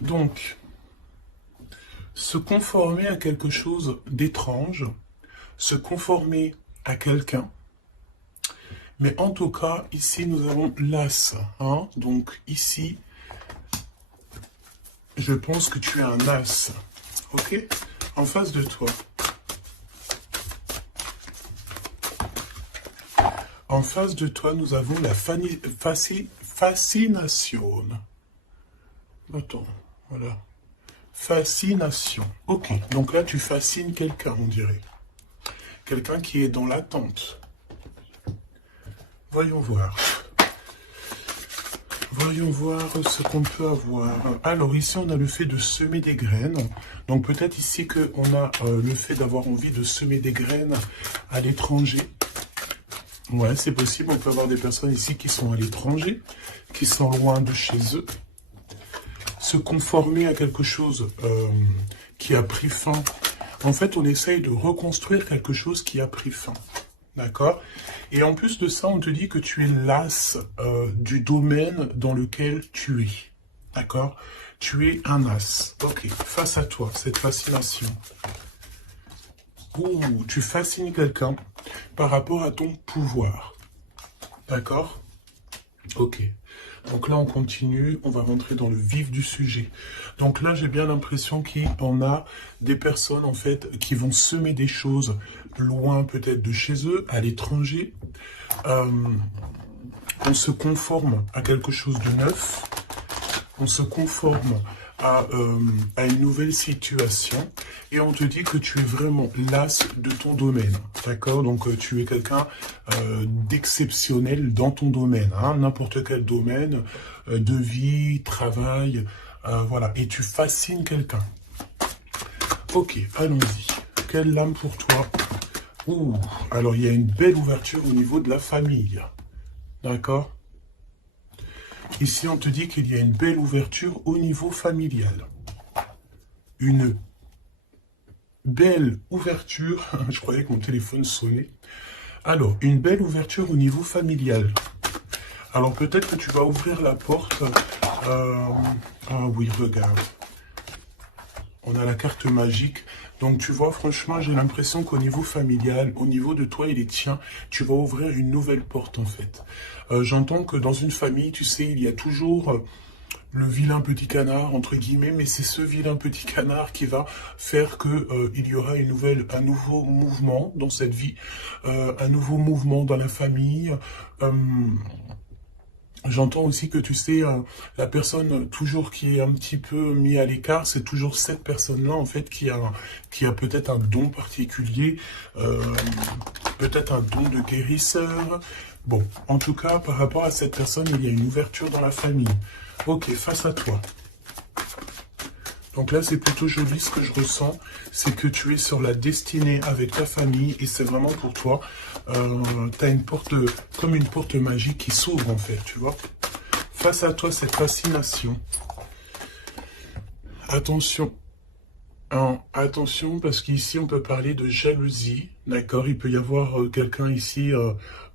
Donc, se conformer à quelque chose d'étrange, se conformer à quelqu'un. Mais en tout cas, ici, nous avons l'as. Hein? Donc, ici, je pense que tu es un as. Ok? En face de toi. En face de toi, nous avons la fascination. Attends, voilà. Fascination. Ok, donc là, tu fascines quelqu'un, on dirait. Quelqu'un qui est dans l'attente. Voyons voir. Voyons voir ce qu'on peut avoir. Alors ici, on a le fait de semer des graines. Donc peut-être ici qu'on a le fait d'avoir envie de semer des graines à l'étranger. Ouais, c'est possible. On peut avoir des personnes ici qui sont à l'étranger, qui sont loin de chez eux. Se conformer à quelque chose qui a pris fin. En fait, on essaye de reconstruire quelque chose qui a pris fin. D'accord? Et en plus de ça, on te dit que tu es l'as du domaine dans lequel tu es. D'accord? Tu es un as. Ok, face à toi, cette fascination. Ouh, tu fascines quelqu'un par rapport à ton pouvoir. D'accord? Ok. Donc là, on continue, on va rentrer dans le vif du sujet. Donc là, j'ai bien l'impression qu'on a des personnes, en fait, qui vont semer des choses loin, peut-être, de chez eux, à l'étranger. On se conforme à quelque chose de neuf. On se conforme à une nouvelle situation. Et on te dit que tu es vraiment l'as de ton domaine. D'accord? Donc, tu es quelqu'un d'exceptionnel dans ton domaine. Hein, n'importe quel domaine de vie, travail. Voilà. Et tu fascines quelqu'un. Ok, allons-y. Quelle lame pour toi? Ouh, alors il y a une belle ouverture au niveau de la famille. D'accord? Ici, on te dit qu'il y a une belle ouverture au niveau familial. Une belle ouverture. Je croyais que mon téléphone sonnait. Alors, une belle ouverture au niveau familial. Alors, peut-être que tu vas ouvrir la porte. Ah oui, regarde. On a la carte magique. Donc, tu vois, franchement, j'ai l'impression qu'au niveau familial, au niveau de toi et les tiens, tu vas ouvrir une nouvelle porte, en fait. J'entends que dans une famille, tu sais, il y a toujours le vilain petit canard, entre guillemets, mais c'est ce vilain petit canard qui va faire que il y aura un nouveau mouvement dans cette vie, un nouveau mouvement dans la famille. J'entends aussi que tu sais, la personne toujours qui est un petit peu mis à l'écart, c'est toujours cette personne-là en fait qui a peut-être un don particulier, peut-être un don de guérisseur. Bon, en tout cas, par rapport à cette personne, il y a une ouverture dans la famille. Ok, face à toi. Donc là, c'est plutôt joli ce que je ressens, c'est que tu es sur la destinée avec ta famille et c'est vraiment pour toi. Tu as une porte, comme une porte magique qui s'ouvre en fait, tu vois. Face à toi, cette fascination. Attention. Hein, attention, parce qu'ici, on peut parler de jalousie, d'accord? Il peut y avoir quelqu'un ici,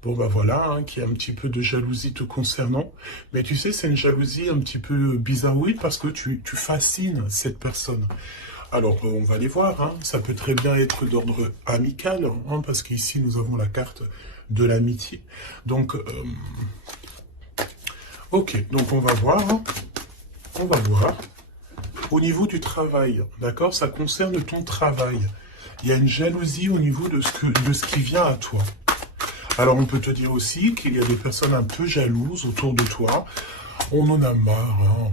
bon bah voilà, hein, qui a un petit peu de jalousie te concernant. Mais tu sais, c'est une jalousie un petit peu bizarroïde parce que tu fascines cette personne. Alors, on va les voir, hein. Ça peut très bien être d'ordre amical, hein, parce qu'ici, nous avons la carte de l'amitié. Donc, ok, donc on va voir, hein. On va voir. Au niveau du travail, d'accord, ça concerne ton travail. Il y a une jalousie au niveau de ce qui vient à toi. Alors, on peut te dire aussi qu'il y a des personnes un peu jalouses autour de toi. On en a marre, hein.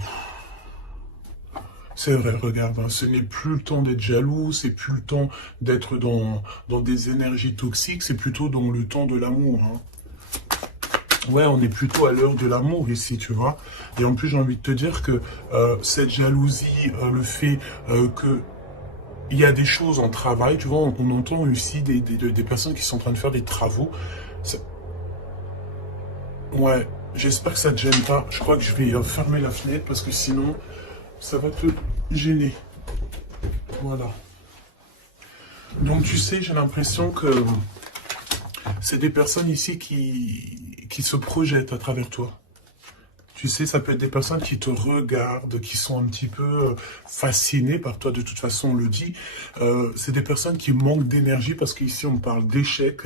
C'est vrai, regarde, hein, ce n'est plus le temps d'être jaloux, c'est plus le temps d'être dans des énergies toxiques, c'est plutôt dans le temps de l'amour, hein. Ouais, on est plutôt à l'heure de l'amour ici, tu vois. Et en plus, j'ai envie de te dire que cette jalousie, le fait que il y a des choses en travail, tu vois, on entend aussi des personnes qui sont en train de faire des travaux. Ouais, j'espère que ça te gêne pas. Je crois que je vais fermer la fenêtre parce que sinon, ça va te gêner. Voilà. Donc, tu sais, j'ai l'impression que c'est des personnes ici qui se projettent à travers toi. Tu sais, ça peut être des personnes qui te regardent, qui sont un petit peu fascinées par toi, de toute façon, on le dit. C'est des personnes qui manquent d'énergie parce qu'ici, on parle d'échec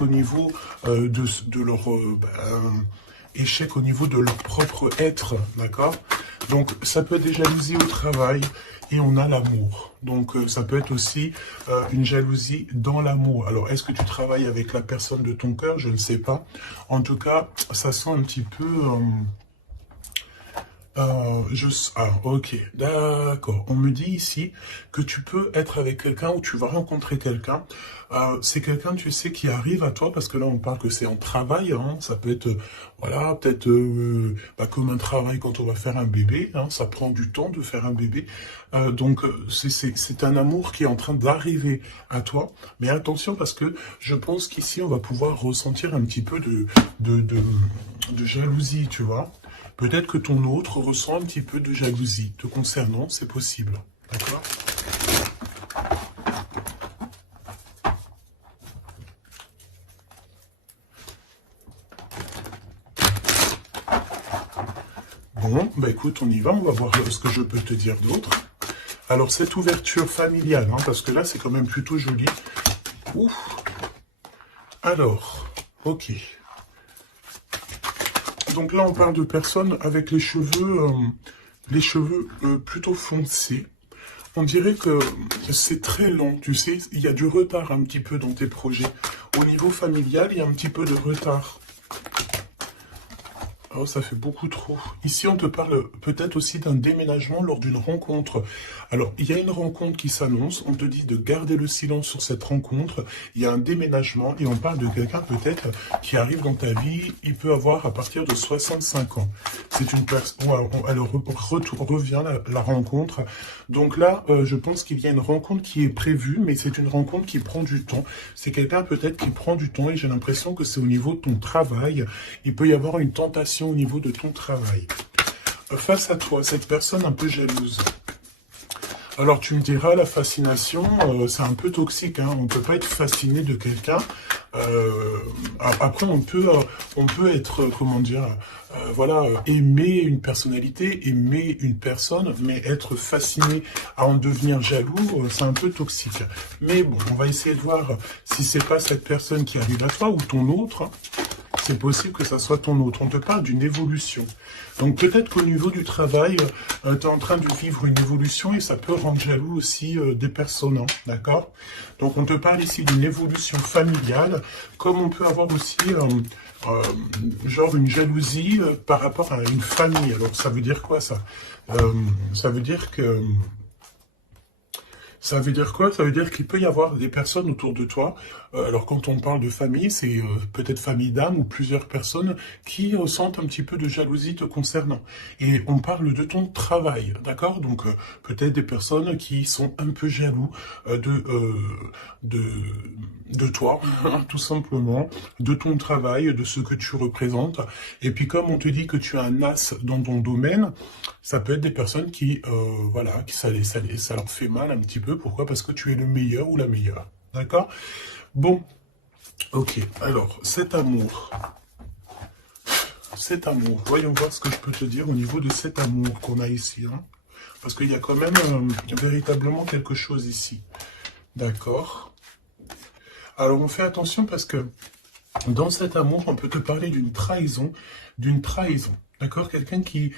au niveau de leur... échec au niveau de leur propre être, d'accord? Donc, ça peut être des jalousies au travail et on a l'amour. Donc, ça peut être aussi une jalousie dans l'amour. Alors, est-ce que tu travailles avec la personne de ton cœur? Je ne sais pas. En tout cas, ça sent un petit peu... ok, d'accord. On me dit ici que tu peux être avec quelqu'un ou tu vas rencontrer quelqu'un. C'est quelqu'un, tu sais, qui arrive à toi parce que là, on parle que c'est en travail. Hein, ça peut être, voilà, peut-être comme un travail quand on va faire un bébé. Hein, ça prend du temps de faire un bébé. Donc, c'est un amour qui est en train d'arriver à toi. Mais attention parce que je pense qu'ici, on va pouvoir ressentir un petit peu de jalousie, tu vois. Peut-être que ton autre ressent un petit peu de jalousie te concernant, c'est possible. D'accord? Bon, bah écoute, on y va, on va voir ce que je peux te dire d'autre. Alors, cette ouverture familiale, hein, parce que là, c'est quand même plutôt joli. Ouf. Alors, ok. Donc là, on parle de personnes avec les cheveux plutôt foncés. On dirait que c'est très lent, tu sais. Il y a du retard un petit peu dans tes projets. Au niveau familial, il y a un petit peu de retard. Oh, ça fait beaucoup trop. Ici, on te parle peut-être aussi d'un déménagement lors d'une rencontre. Alors, il y a une rencontre qui s'annonce. On te dit de garder le silence sur cette rencontre. Il y a un déménagement et on parle de quelqu'un peut-être qui arrive dans ta vie. Il peut avoir à partir de 65 ans. C'est une personne... Elle revient, la rencontre. Donc là, je pense qu'il y a une rencontre qui est prévue, mais c'est une rencontre qui prend du temps. C'est quelqu'un peut-être qui prend du temps et j'ai l'impression que c'est au niveau de ton travail. Il peut y avoir une tentation au niveau de ton travail. Face à toi, cette personne un peu jalouse. Alors tu me diras, la fascination, c'est un peu toxique. Hein. On ne peut pas être fasciné de quelqu'un. Après, on peut être, comment dire, voilà, aimer une personnalité, aimer une personne, mais être fasciné à en devenir jaloux, c'est un peu toxique. Mais bon, on va essayer de voir si c'est pas cette personne qui arrive à toi ou ton autre. Hein. C'est possible que ça soit ton autre. On te parle d'une évolution. Donc peut-être qu'au niveau du travail, tu es en train de vivre une évolution et ça peut rendre jaloux aussi des personnes, hein, d'accord? Donc on te parle ici d'une évolution familiale, comme on peut avoir aussi genre une jalousie par rapport à une famille. Alors ça veut dire quoi ça? Ça veut dire que... Ça veut dire quoi? Ça veut dire qu'il peut y avoir des personnes autour de toi. Alors quand on parle de famille, c'est peut-être famille d'âme ou plusieurs personnes qui ressentent un petit peu de jalousie te concernant. Et on parle de ton travail, d'accord? Donc peut-être des personnes qui sont un peu jaloux de toi, tout simplement, de ton travail, de ce que tu représentes. Et puis comme on te dit que tu es un as dans ton domaine, ça peut être des personnes qui, voilà, qui ça leur fait mal un petit peu. Pourquoi? Parce que tu es le meilleur ou la meilleure. D'accord? Bon, ok. Alors, cet amour, voyons voir ce que je peux te dire au niveau de cet amour qu'on a ici. Hein, parce qu'il y a quand même véritablement quelque chose ici. D'accord? Alors, on fait attention parce que dans cet amour, on peut te parler d'une trahison. D'accord? Quelqu'un qui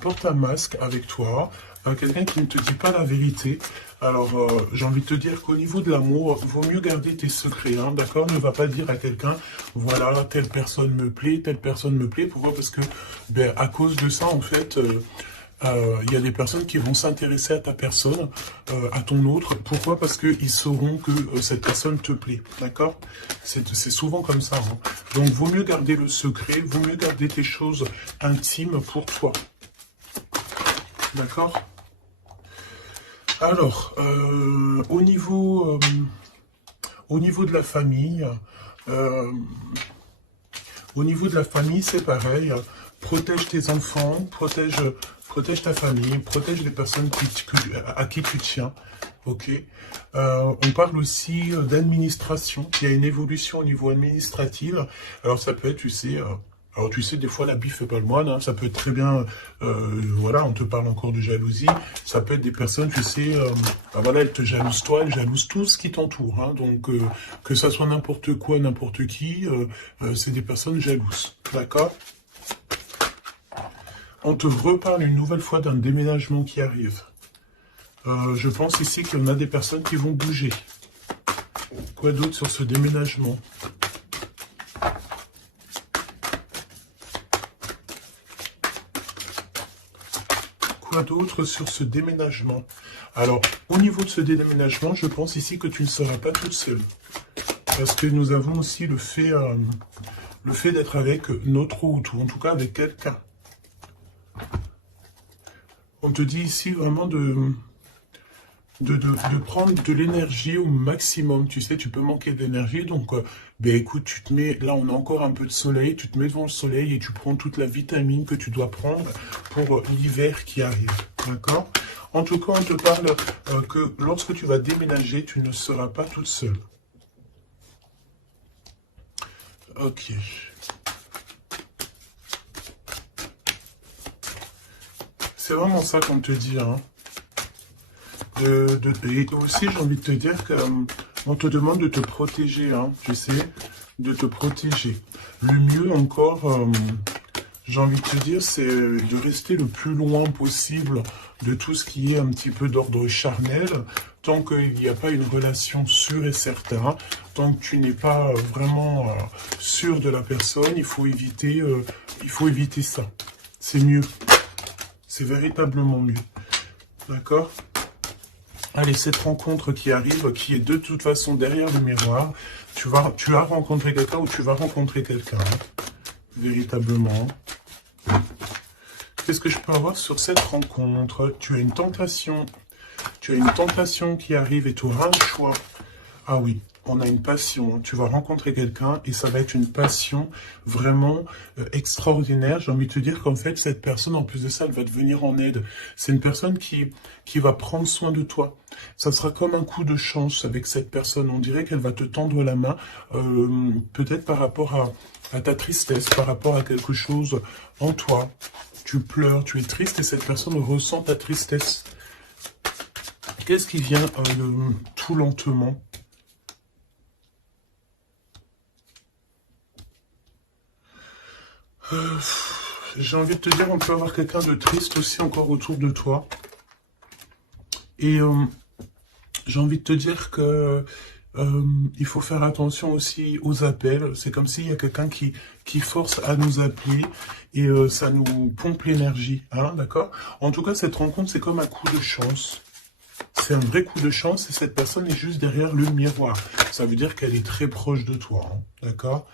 porte un masque avec toi, quelqu'un qui ne te dit pas la vérité. Alors, j'ai envie de te dire qu'au niveau de l'amour, il vaut mieux garder tes secrets, hein, d'accord? Ne va pas dire à quelqu'un, voilà, telle personne me plaît, telle personne me plaît. Pourquoi? Parce que, ben, à cause de ça, en fait... il y a des personnes qui vont s'intéresser à ta personne, à ton autre. Pourquoi? Parce qu'ils sauront que cette personne te plaît. D'accord? C'est souvent comme ça. Hein. Donc, vaut mieux garder le secret, vaut mieux garder tes choses intimes pour toi. D'accord? Alors, au niveau de la famille, c'est pareil. Protège tes enfants, protège ta famille, protège les personnes à qui tu tiens. Ok. On parle aussi d'administration. Il y a une évolution au niveau administratif. Alors ça peut être, tu sais, Alors tu sais, des fois l'habit fait pas le moine, hein. Ça peut être très bien, voilà, on te parle encore de jalousie, ça peut être des personnes, tu sais, bah voilà, elles te jalousent toi, elles jalousent tout ce qui t'entoure, hein. Donc que ça soit n'importe quoi, n'importe qui, c'est des personnes jalouses, d'accord? On te reparle une nouvelle fois d'un déménagement qui arrive. Je pense ici qu'il y en a des personnes qui vont bouger. Quoi d'autre sur ce déménagement? Quoi d'autre sur ce déménagement? Alors, au niveau de ce déménagement, je pense ici que tu ne seras pas toute seule. Parce que nous avons aussi le fait d'être avec notre hôte, ou en tout cas avec quelqu'un. On te dit ici vraiment de prendre de l'énergie au maximum. Tu sais, tu peux manquer d'énergie, donc ben écoute, tu te mets, là on a encore un peu de soleil, tu te mets devant le soleil et tu prends toute la vitamine que tu dois prendre pour l'hiver qui arrive, d'accord? En tout cas, on te parle que lorsque tu vas déménager, tu ne seras pas toute seule. Ok. C'est vraiment ça qu'on te dit, hein. Et aussi, j'ai envie de te dire qu'on te demande de te protéger, hein, tu sais, de te protéger. Le mieux encore, j'ai envie de te dire, c'est de rester le plus loin possible de tout ce qui est un petit peu d'ordre charnel, tant qu'il n'y a pas une relation sûre et certaine, tant que tu n'es pas vraiment sûr de la personne, il faut éviter ça. C'est mieux. C'est véritablement mieux. D'accord ? Allez, cette rencontre qui arrive, qui est de toute façon derrière le miroir, tu as rencontré quelqu'un ou tu vas rencontrer quelqu'un, hein, véritablement. Qu'est-ce que je peux avoir sur cette rencontre? Tu as une tentation qui arrive et tu auras un choix. Ah oui, on a une passion. Tu vas rencontrer quelqu'un et ça va être une passion vraiment extraordinaire. J'ai envie de te dire qu'en fait, cette personne, en plus de ça, elle va te venir en aide. C'est une personne qui va prendre soin de toi. Ça sera comme un coup de chance avec cette personne. On dirait qu'elle va te tendre la main, peut-être par rapport à ta tristesse, par rapport à quelque chose en toi. Tu pleures, tu es triste et cette personne ressent ta tristesse. Qu'est-ce qui vient tout lentement? J'ai envie de te dire, on peut avoir quelqu'un de triste aussi encore autour de toi. Et j'ai envie de te dire que il faut faire attention aussi aux appels. C'est comme s'il y a quelqu'un qui force à nous appeler et ça nous pompe l'énergie, hein, d'accord? En tout cas, cette rencontre, c'est comme un coup de chance. C'est un vrai coup de chance et cette personne est juste derrière le miroir. Ça veut dire qu'elle est très proche de toi, hein, d'accord?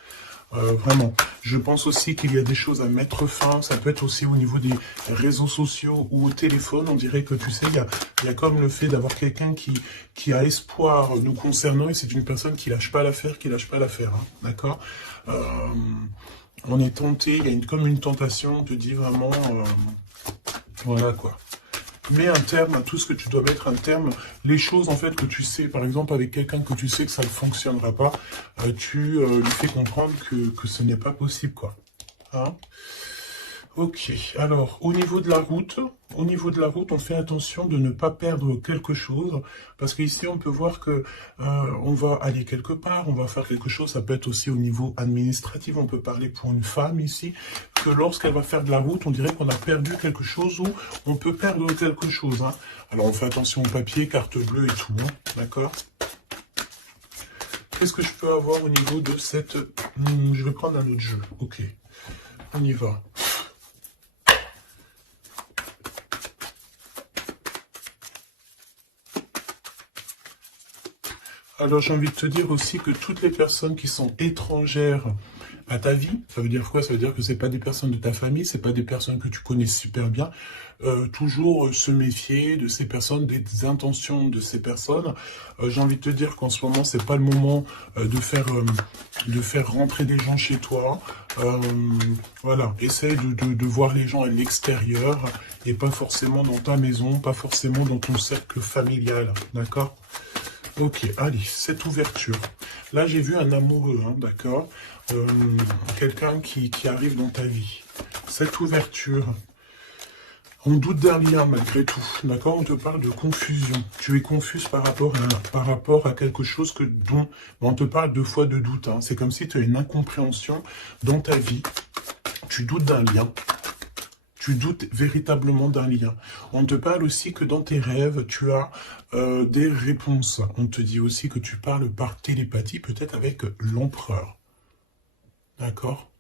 Vraiment. Je pense aussi qu'il y a des choses à mettre fin. Ça peut être aussi au niveau des réseaux sociaux ou au téléphone. On dirait que, tu sais, il y a comme le fait d'avoir quelqu'un qui a espoir nous concernant et c'est une personne qui lâche pas l'affaire, hein, d'accord? On est tenté, il y a comme une tentation, on te dit vraiment, voilà quoi. Mets un terme à tout ce que tu dois mettre un terme. Les choses, en fait, que tu sais, par exemple, avec quelqu'un que tu sais que ça ne fonctionnera pas, tu lui fais comprendre que ce n'est pas possible, quoi. Hein? Ok, alors, au niveau de la route, on fait attention de ne pas perdre quelque chose, parce qu'ici, on peut voir que on va aller quelque part, on va faire quelque chose, ça peut être aussi au niveau administratif, on peut parler pour une femme ici, que lorsqu'elle va faire de la route, on dirait qu'on a perdu quelque chose ou on peut perdre quelque chose. Hein. Alors, on fait attention au papier, carte bleue et tout, hein, d'accord? Qu'est-ce que je peux avoir au niveau de cette... je vais prendre un autre jeu, ok, on y va. Alors j'ai envie de te dire aussi que toutes les personnes qui sont étrangères à ta vie, ça veut dire quoi? Ça veut dire que c'est pas des personnes de ta famille, c'est pas des personnes que tu connais super bien. Toujours se méfier de ces personnes, des intentions de ces personnes. J'ai envie de te dire qu'en ce moment, c'est pas le moment de faire rentrer des gens chez toi. Voilà, essaye de voir les gens à l'extérieur et pas forcément dans ta maison, pas forcément dans ton cercle familial, d'accord? Ok, allez, cette ouverture. Là, j'ai vu un amoureux, hein, d'accord? Quelqu'un qui arrive dans ta vie. Cette ouverture, on doute d'un lien malgré tout, d'accord? On te parle de confusion. Tu es confuse par rapport à quelque chose dont on te parle deux fois de doute. Hein. C'est comme si tu as une incompréhension dans ta vie. Tu doutes d'un lien. Tu doutes véritablement d'un lien. On te parle aussi que dans tes rêves, tu as des réponses. On te dit aussi que tu parles par télépathie, peut-être avec l'empereur. D'accord?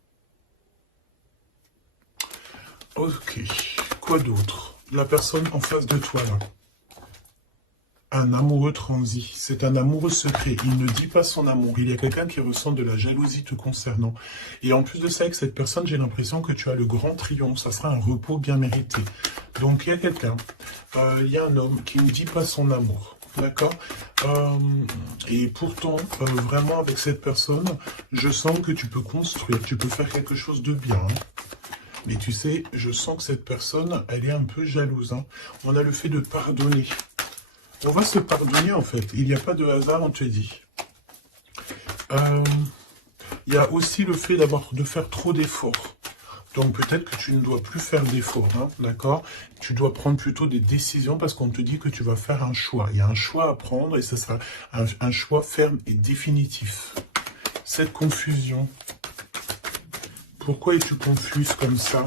Ok. Quoi d'autre? La personne en face de toi, là. Un amoureux transi. C'est un amoureux secret. Il ne dit pas son amour. Il y a quelqu'un qui ressent de la jalousie te concernant. Et en plus de ça, avec cette personne, j'ai l'impression que tu as le grand triomphe. Ça sera un repos bien mérité. Donc, il y a quelqu'un. Il y a un homme qui ne dit pas son amour. D'accord? Et pourtant, vraiment, avec cette personne, je sens que tu peux construire. Tu peux faire quelque chose de bien. Hein. Mais tu sais, je sens que cette personne, elle est un peu jalouse. Hein. On a le fait de pardonner. On va se pardonner, en fait. Il n'y a pas de hasard, on te dit. Il y a aussi le fait de faire trop d'efforts. Donc, peut-être que tu ne dois plus faire d'efforts, hein, d'accord? Tu dois prendre plutôt des décisions parce qu'on te dit que tu vas faire un choix. Il y a un choix à prendre et ce sera un choix ferme et définitif. Cette confusion... Pourquoi es-tu confuse comme ça?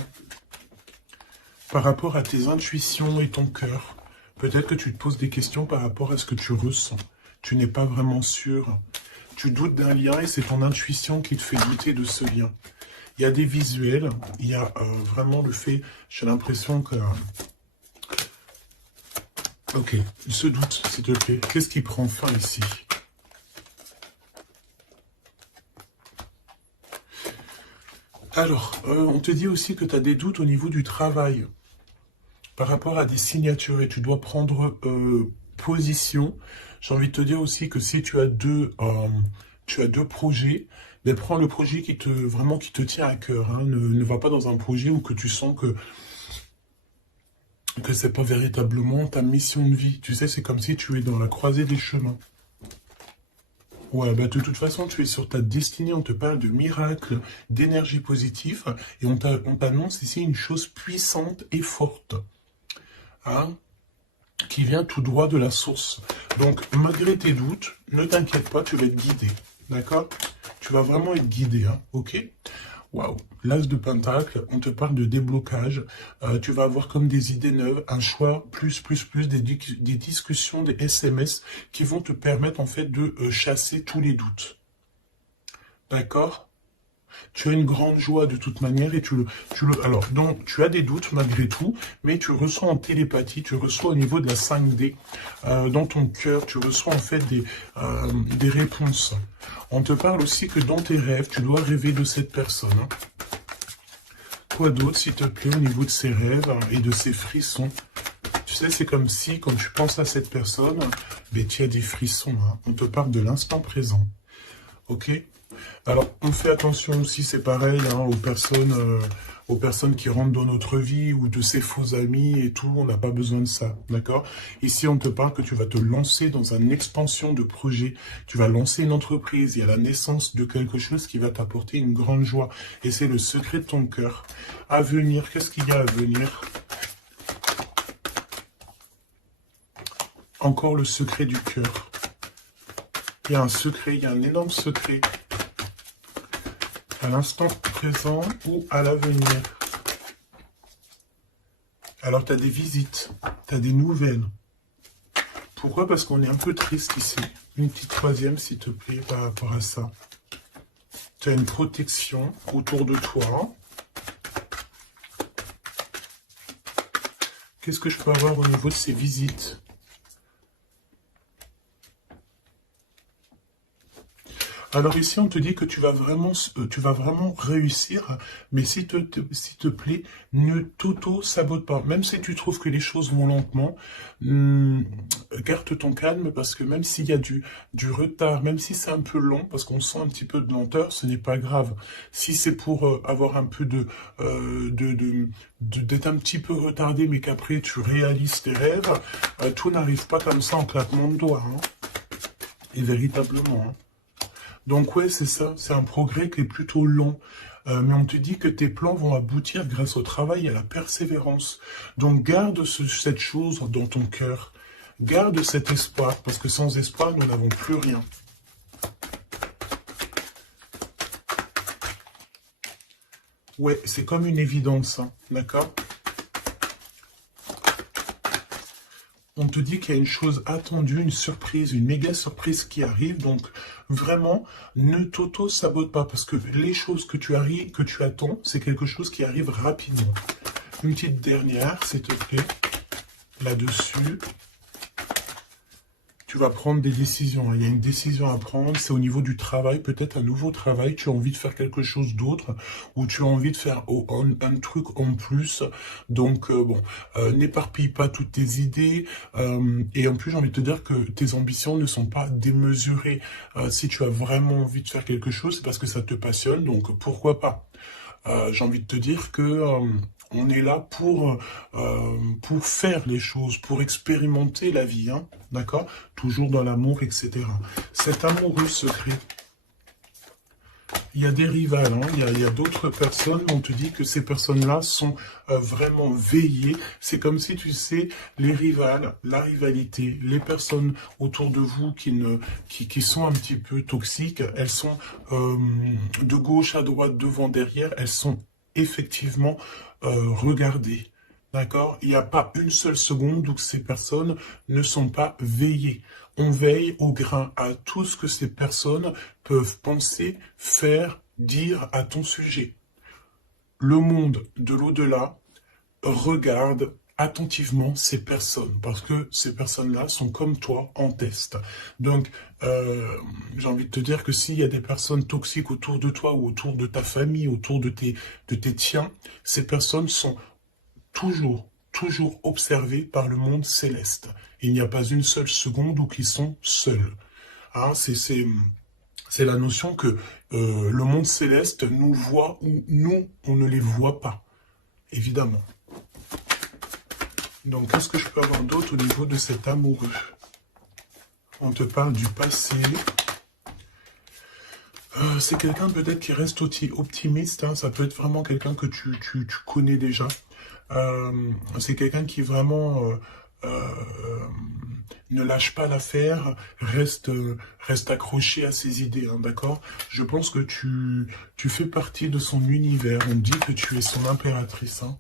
Par rapport à tes intuitions et ton cœur. Peut-être que tu te poses des questions par rapport à ce que tu ressens. Tu n'es pas vraiment sûr. Tu doutes d'un lien et c'est ton intuition qui te fait douter de ce lien. Il y a des visuels. Il y a vraiment le fait... J'ai l'impression que... Ok, ce doute, s'il te plaît. Qu'est-ce qui prend fin ici? Alors, on te dit aussi que tu as des doutes au niveau du travail par rapport à des signatures et tu dois prendre position. J'ai envie de te dire aussi que si tu as deux projets, ben prends le projet qui te tient à cœur. Hein. Ne va pas dans un projet où que tu sens que c'est pas véritablement ta mission de vie. Tu sais, c'est comme si tu es dans la croisée des chemins. Ouais, bah de toute façon, tu es sur ta destinée, on te parle de miracles, d'énergie positive, et on t'annonce ici une chose puissante et forte, hein, qui vient tout droit de la source. Donc, malgré tes doutes, ne t'inquiète pas, tu vas être guidé, d'accord? Tu vas vraiment être guidé, hein, ok? Waouh, l'as de pentacle, on te parle de déblocage, tu vas avoir comme des idées neuves, un choix, plus, des discussions, des SMS qui vont te permettre en fait de chasser tous les doutes. D'accord? Tu as une grande joie de toute manière et alors, donc, tu as des doutes malgré tout, mais tu ressens en télépathie, tu reçois au niveau de la 5D, dans ton cœur, tu reçois en fait des réponses. On te parle aussi que dans tes rêves, tu dois rêver de cette personne. Hein. Quoi d'autre, s'il te plaît, au niveau de ces rêves et de ces frissons? Tu sais, c'est comme si, quand tu penses à cette personne, ben, tu as des frissons. Hein. On te parle de l'instant présent. Ok? Alors, on fait attention aussi, c'est pareil, hein, aux personnes qui rentrent dans notre vie ou de ces faux amis et tout, on n'a pas besoin de ça, d'accord? Ici, on te parle que tu vas te lancer dans une expansion de projet, tu vas lancer une entreprise, il y a la naissance de quelque chose qui va t'apporter une grande joie. Et c'est le secret de ton cœur. À venir, qu'est-ce qu'il y a à venir? Encore le secret du cœur. Il y a un secret, il y a un énorme secret. À l'instant présent ou à l'avenir. Alors, tu as des visites, tu as des nouvelles. Pourquoi? Parce qu'on est un peu triste ici. Une petite troisième, s'il te plaît, par rapport à ça. Tu as une protection autour de toi. Qu'est-ce que je peux avoir au niveau de ces visites? Alors ici, on te dit que tu vas vraiment réussir, mais s'il te plaît, ne t'auto-sabote pas. Même si tu trouves que les choses vont lentement, garde ton calme, parce que même s'il y a du retard, même si c'est un peu long, parce qu'on sent un petit peu de lenteur, ce n'est pas grave. Si c'est pour avoir un peu d'être un petit peu retardé, mais qu'après tu réalises tes rêves, tout n'arrive pas comme ça en claquement de doigts. Hein. Et véritablement, hein. Donc ouais, c'est ça, c'est un progrès qui est plutôt lent. Mais on te dit que tes plans vont aboutir grâce au travail et à la persévérance. Donc garde cette chose dans ton cœur. Garde cet espoir, parce que sans espoir, nous n'avons plus rien. Ouais, c'est comme une évidence, hein, d'accord? On te dit qu'il y a une chose attendue, une surprise, une méga surprise qui arrive. Donc, vraiment, ne t'auto-sabote pas, parce que les choses que tu attends, c'est quelque chose qui arrive rapidement. Une petite dernière, s'il te plaît, là-dessus. Tu vas prendre des décisions. Il y a une décision à prendre, c'est au niveau du travail, peut-être un nouveau travail, tu as envie de faire quelque chose d'autre, ou tu as envie de faire un truc en plus. Donc, n'éparpille pas toutes tes idées. Et en plus, j'ai envie de te dire que tes ambitions ne sont pas démesurées. Si tu as vraiment envie de faire quelque chose, c'est parce que ça te passionne, donc pourquoi pas. J'ai envie de te dire que on est là pour faire les choses, pour expérimenter la vie, hein, d'accord? Toujours dans l'amour, etc. Cet amoureux secret, il y a des rivales, hein, il y a d'autres personnes, on te dit que ces personnes-là sont vraiment veillées. C'est comme si, tu sais, les rivales, la rivalité, les personnes autour de vous qui sont un petit peu toxiques, elles sont de gauche à droite, devant, derrière, elles sont effectivement regardées. D'accord? Il n'y a pas une seule seconde où ces personnes ne sont pas veillées. On veille au grain à tout ce que ces personnes peuvent penser, faire, dire à ton sujet. Le monde de l'au-delà regarde attentivement ces personnes, parce que ces personnes-là sont comme toi en test. Donc, j'ai envie de te dire que s'il y a des personnes toxiques autour de toi ou autour de ta famille, autour de tes tiens, ces personnes sont toujours observés par le monde céleste. Il n'y a pas une seule seconde où ils sont seuls. Hein, c'est la notion que le monde céleste nous voit ou nous, on ne les voit pas, évidemment. Donc, qu'est-ce que je peux avoir d'autre au niveau de cet amoureux? On te parle du passé. C'est quelqu'un peut-être qui reste optimiste. Hein, ça peut être vraiment quelqu'un que tu connais déjà. C'est quelqu'un qui vraiment ne lâche pas l'affaire, reste accroché à ses idées, hein, d'accord? Je pense que tu fais partie de son univers. On dit que tu es son impératrice, hein.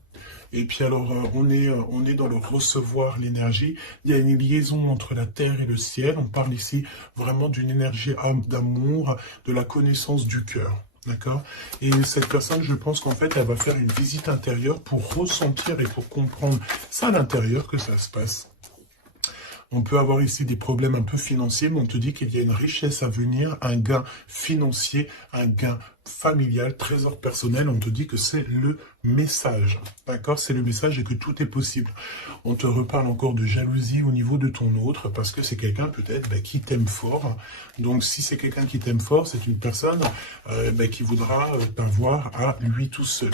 Et puis alors, on est dans le recevoir l'énergie. Il y a une liaison entre la terre et le ciel. On parle ici vraiment d'une énergie d'amour, de la connaissance du cœur. D'accord? Et cette personne, je pense qu'en fait, elle va faire une visite intérieure pour ressentir et pour comprendre ça à l'intérieur que ça se passe. On peut avoir ici des problèmes un peu financiers, mais on te dit qu'il y a une richesse à venir, un gain financier, un gain familial, trésor personnel. On te dit que c'est le message. D'accord? C'est le message et que tout est possible. On te reparle encore de jalousie au niveau de ton autre, parce que c'est quelqu'un peut-être qui t'aime fort. Donc si c'est quelqu'un qui t'aime fort, c'est une personne qui voudra t'avoir à lui tout seul.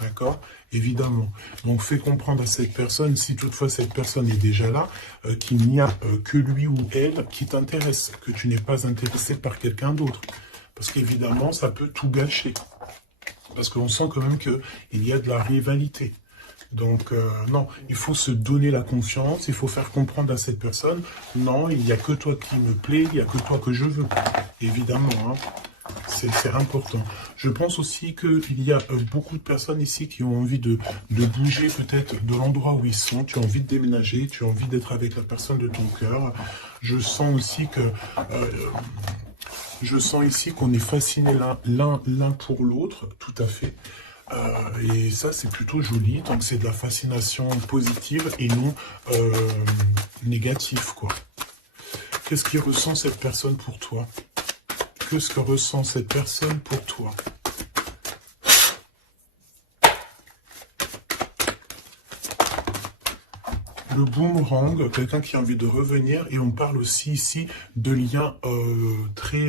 D'accord? Évidemment. Donc, fais comprendre à cette personne, si toutefois cette personne est déjà là, qu'il n'y a que lui ou elle qui t'intéresse, que tu n'es pas intéressé par quelqu'un d'autre. Parce qu'évidemment, ça peut tout gâcher. Parce qu'on sent quand même qu'il y a de la rivalité. Donc, non, il faut se donner la confiance, il faut faire comprendre à cette personne, non, il n'y a que toi qui me plaît, il n'y a que toi que je veux. Évidemment, hein. C'est important. Je pense aussi qu'il y a beaucoup de personnes ici qui ont envie de bouger peut-être de l'endroit où ils sont. Tu as envie de déménager, tu as envie d'être avec la personne de ton cœur. Je sens aussi que... je sens ici qu'on est fascinés l'un pour l'autre, tout à fait. Et ça, c'est plutôt joli. Donc, c'est de la fascination positive et non négative, quoi. Qu'est-ce qui ressent cette personne pour toi ? Qu'est-ce que ressent cette personne pour toi? Le boomerang, quelqu'un qui a envie de revenir, et on parle aussi ici de liens très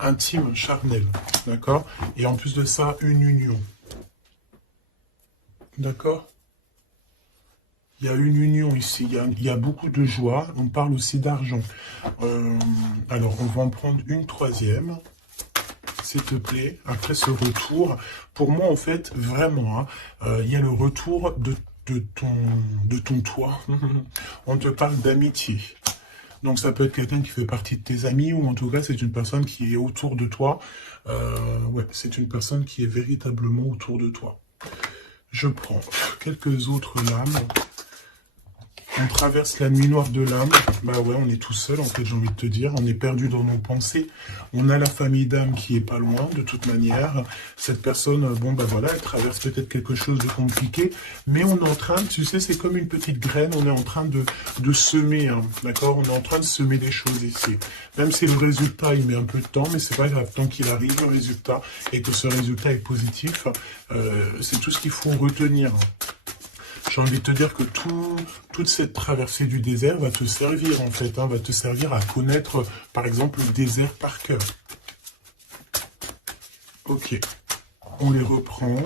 intimes, charnels, d'accord? Et en plus de ça, une union, d'accord? Il y a une union ici, il y a beaucoup de joie. On parle aussi d'argent. Alors, on va en prendre une troisième, s'il te plaît. Après ce retour, pour moi, en fait, vraiment, hein, il y a le retour de ton toi. On te parle d'amitié. Donc, ça peut être quelqu'un qui fait partie de tes amis, ou en tout cas, c'est une personne qui est autour de toi. Ouais, c'est une personne qui est véritablement autour de toi. Je prends quelques autres lames. On traverse la nuit noire de l'âme. Bah ouais, on est tout seul, en fait, j'ai envie de te dire. On est perdu dans nos pensées. On a la famille d'âme qui est pas loin, de toute manière. Cette personne, bon, bah voilà, elle traverse peut-être quelque chose de compliqué. Mais on est en train, tu sais, c'est comme une petite graine. On est en train de semer, hein, d'accord? On est en train de semer des choses ici. Même si le résultat, il met un peu de temps, mais c'est pas grave. Tant qu'il arrive, le résultat, et que ce résultat est positif, c'est tout ce qu'il faut retenir. J'ai envie de te dire que toute cette traversée du désert va te servir, en fait, hein, va te servir à connaître, par exemple, le désert par cœur. Ok, on les reprend,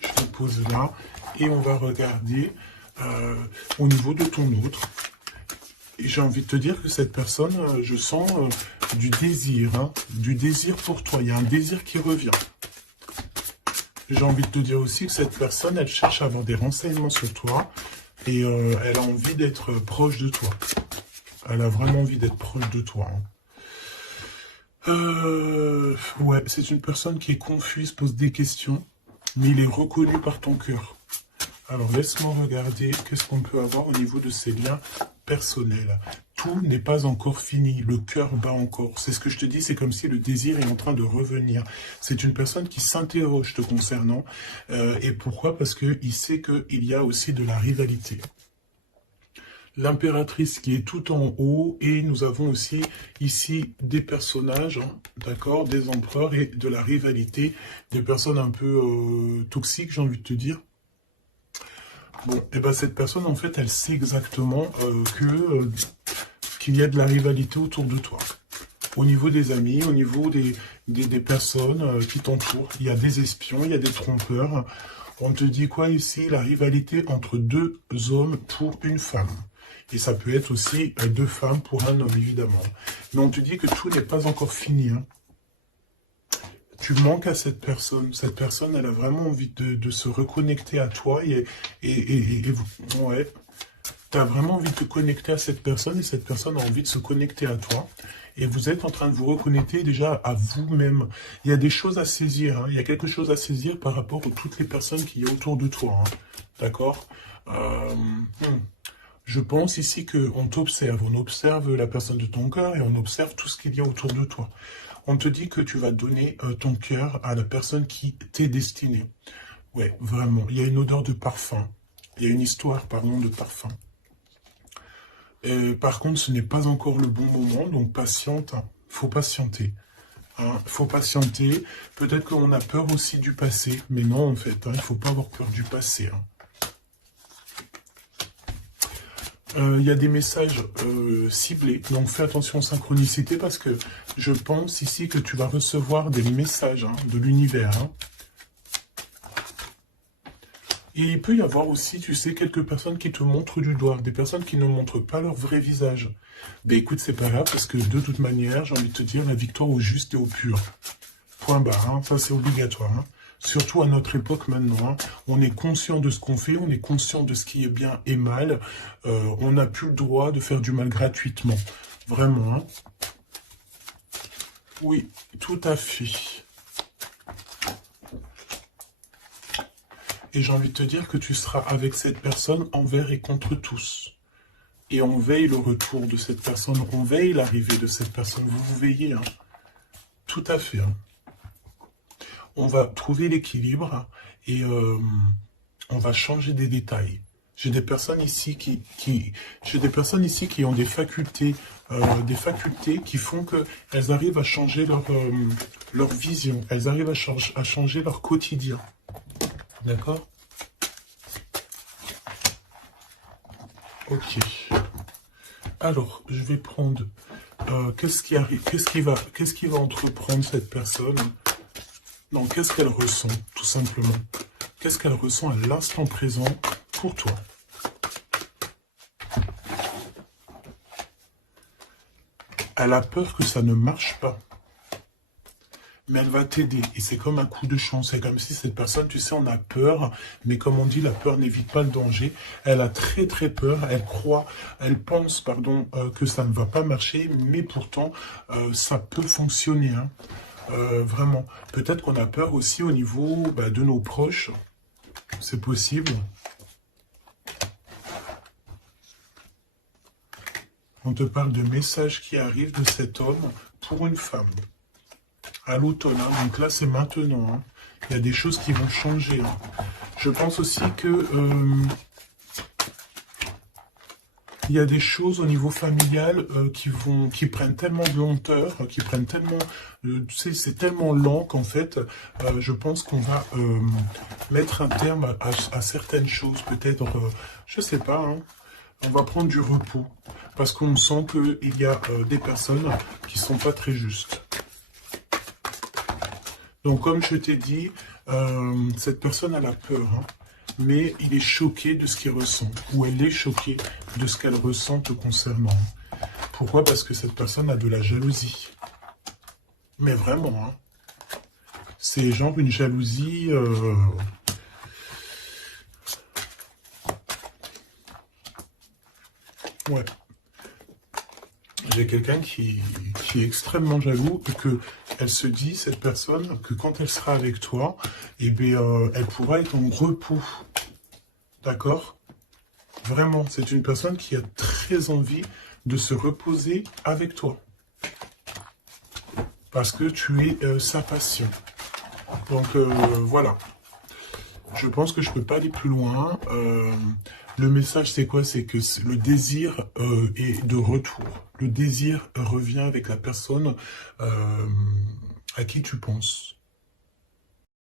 je les pose là, et on va regarder au niveau de ton autre. Et j'ai envie de te dire que cette personne, je sens du désir pour toi. Il y a un désir qui revient. J'ai envie de te dire aussi que cette personne, elle cherche à avoir des renseignements sur toi et elle a envie d'être proche de toi. Elle a vraiment envie d'être proche de toi. Ouais, c'est une personne qui est confuse, pose des questions, mais il est reconnu par ton cœur. Alors, laisse-moi regarder qu'est-ce qu'on peut avoir au niveau de ces liens personnels. Tout n'est pas encore fini, le cœur bat encore. C'est ce que je te dis, c'est comme si le désir est en train de revenir. C'est une personne qui s'interroge te concernant. Et pourquoi? Parce qu'il sait qu'il y a aussi de la rivalité. L'impératrice qui est tout en haut, et nous avons aussi ici des personnages, hein, d'accord, des empereurs et de la rivalité, des personnes un peu toxiques, j'ai envie de te dire. Bon, et ben cette personne, en fait, elle sait exactement qu'il y a de la rivalité autour de toi. Au niveau des amis, au niveau des personnes qui t'entourent, il y a des espions, il y a des trompeurs. On te dit quoi ici? La rivalité entre deux hommes pour une femme. Et ça peut être aussi deux femmes pour un homme, évidemment. Mais on te dit que tout n'est pas encore fini, hein. Tu manques à cette personne. Cette personne, elle a vraiment envie de se reconnecter à toi. Ouais, tu as vraiment envie de te connecter à cette personne et cette personne a envie de se connecter à toi. Et vous êtes en train de vous reconnecter déjà à vous-même. Il y a des choses à saisir. Hein. Il y a quelque chose à saisir par rapport à toutes les personnes qui y a autour de toi. Hein. D'accord? Je pense ici qu'on t'observe. On observe la personne de ton cœur et on observe tout ce qu'il y a autour de toi. On te dit que tu vas donner ton cœur à la personne qui t'est destinée. Ouais, vraiment. Il y a une odeur de parfum. Il y a une histoire, pardon, de parfum. Par contre, ce n'est pas encore le bon moment, donc patiente. Hein. Faut patienter. Hein. Faut patienter. Peut-être qu'on a peur aussi du passé, mais non, en fait. Hein, il ne faut pas avoir peur du passé. Hein. Il y a des messages ciblés, donc fais attention aux synchronicités parce que je pense ici que tu vas recevoir des messages hein, de l'univers. Hein. Et il peut y avoir aussi, tu sais, quelques personnes qui te montrent du doigt, des personnes qui ne montrent pas leur vrai visage. Ben écoute, c'est pas grave parce que de toute manière, j'ai envie de te dire, la victoire au juste et au pur. Point barre, hein, ça c'est obligatoire. Hein. Surtout à notre époque maintenant, hein, on est conscient de ce qu'on fait, on est conscient de ce qui est bien et mal. On n'a plus le droit de faire du mal gratuitement. Vraiment. Hein. Oui, tout à fait. Et j'ai envie de te dire que tu seras avec cette personne envers et contre tous. Et on veille le retour de cette personne, on veille l'arrivée de cette personne. Vous veillez. Hein. Tout à fait. Hein. On va trouver l'équilibre et on va changer des détails. J'ai des personnes ici qui ont des facultés qui font qu'elles arrivent à changer leur vision, elles arrivent à changer leur quotidien. D'accord? Ok. Alors, je vais prendre qu'est-ce qui arrive, qu'est-ce qui va entreprendre cette personne? Non, qu'est-ce qu'elle ressent, tout simplement? Qu'est-ce qu'elle ressent à l'instant présent pour toi? Elle a peur que ça ne marche pas. Mais elle va t'aider. Et c'est comme un coup de chance. C'est comme si cette personne, tu sais, on a peur. Mais comme on dit, la peur n'évite pas le danger. Elle a très très peur. Elle pense, pardon, que ça ne va pas marcher. Mais pourtant, ça peut fonctionner. Hein. Vraiment. Peut-être qu'on a peur aussi au niveau de nos proches. C'est possible. On te parle de messages qui arrivent de cet homme pour une femme. À l'automne, hein. Donc là c'est maintenant. Hein. Il y a des choses qui vont changer. Hein. Je pense aussi que il y a des choses au niveau familial qui prennent tellement de lenteur, qui prennent tellement, tu sais, c'est tellement lent qu'en fait, je pense qu'on va mettre un terme à certaines choses. Peut-être, je sais pas. Hein. On va prendre du repos parce qu'on sent qu'il y a des personnes qui sont pas très justes. Donc, comme je t'ai dit, cette personne a la peur, hein, mais il est choqué de ce qu'il ressent, ou elle est choquée de ce qu'elle ressent te concernant. Pourquoi? Parce que cette personne a de la jalousie. Mais vraiment, hein, c'est genre une jalousie... Ouais. J'ai quelqu'un qui est extrêmement jaloux et que elle se dit, cette personne, que quand elle sera avec toi, eh bien, elle pourra être en repos. D'accord? Vraiment, c'est une personne qui a très envie de se reposer avec toi. Parce que tu es sa passion. Donc, voilà. Je pense que je ne peux pas aller plus loin. Le message, c'est quoi? C'est que le désir est de retour. Le désir revient avec la personne à qui tu penses.